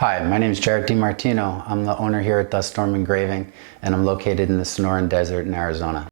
Hi, my name is Jarrett D'Martino. I'm the owner here at Storm Engraving, and I'm located in the Sonoran Desert in Arizona.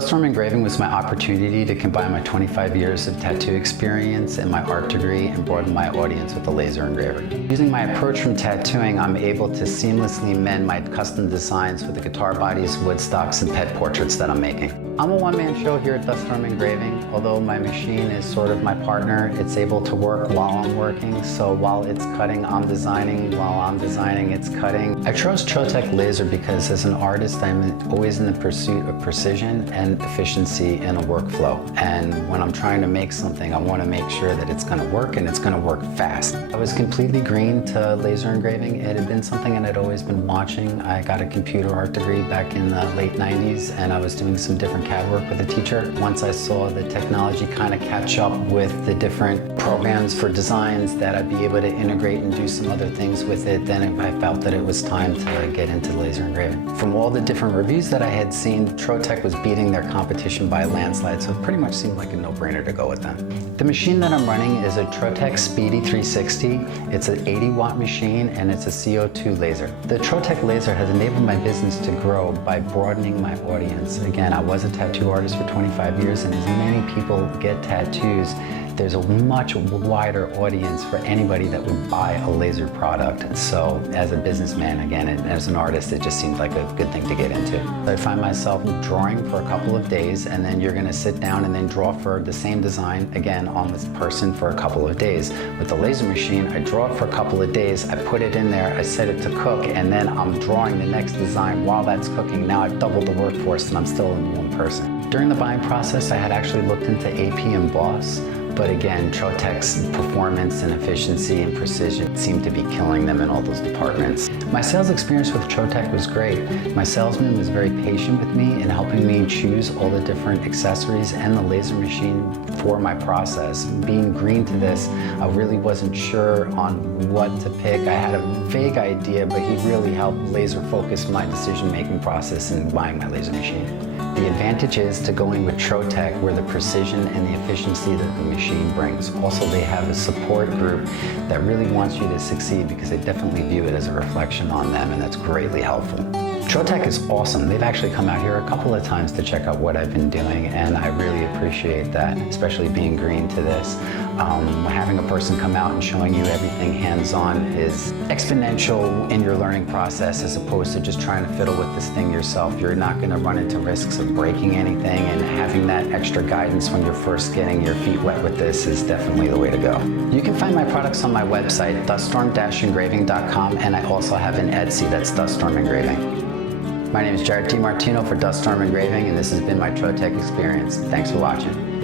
Storm Engraving was my opportunity to combine my 25 years of tattoo experience and my art degree and broaden my audience with a laser engraver. Using my approach from tattooing, I'm able to seamlessly mend my custom designs with the guitar bodies, wood stocks, and pet portraits that I'm making. I'm a one-man show here at Storm Engraving. Although my machine is sort of my partner, it's able to work while I'm working. So while it's cutting, I'm designing. While I'm designing, it's cutting. I chose Trotec laser because as an artist, I'm always in the pursuit of precision and efficiency in a workflow. And when I'm trying to make something, I want to make sure that it's going to work and it's going to work fast. I was completely green to laser engraving. It had been something that I'd always been watching. I got a computer art degree back in the late 90s, and I was doing some different CAD work with a teacher. Once I saw the technology kind of catch up with the different programs for designs that I'd be able to integrate and do some other things with it, then I felt that it was time to get into laser engraving. From all the different reviews that I had seen, Trotec was beating their competition by a landslide, so it pretty much seemed like a no-brainer to go with them. The machine that I'm running is a Trotec Speedy 360. It's an 80-watt machine and it's a CO2 laser. The Trotec laser has enabled my business to grow by broadening my audience. Again, I was a tattoo artist for 25 years, and as many people get tattoos, there's a much wider audience for anybody that would buy a laser product. So as a businessman, again, and as an artist, it just seemed like a good thing to get into. I find myself drawing for a couple of days, and then you're gonna sit down and then draw for the same design again on this person for a couple of days. With the laser machine, I draw it for a couple of days, I put it in there, I set it to cook, and then I'm drawing the next design while that's cooking. Now I've doubled the workforce and I'm still in one person. During the buying process, I had actually looked into AP and Boss, but again, Trotec's performance and efficiency and precision seemed to be killing them in all those departments. My sales experience with Trotec was great. My salesman was very patient with me in helping me choose all the different accessories and the laser machine for my process. Being green to this, I really wasn't sure on what to pick. I had a vague idea, but he really helped laser focus my decision-making process in buying my laser machine. The advantage is to going with Trotec, where the precision and the efficiency that the machine brings. Also, they have a support group that really wants you to succeed because they definitely view it as a reflection on them, and that's greatly helpful. Trotec is awesome. They've actually come out here a couple of times to check out what I've been doing, and I really appreciate that, especially being green to this. Having a person come out and showing you everything hands-on is exponential in your learning process, as opposed to just trying to fiddle with this thing yourself. You're not going to run into risks of breaking anything, and having that extra guidance when you're first getting your feet wet with this is definitely the way to go. You can find my products on my website, duststorm-engraving.com, and I also have an Etsy that's Storm Engraving. My name is Jarrett D'Martino for Storm Engraving, and this has been my Trotec experience. Thanks for watching.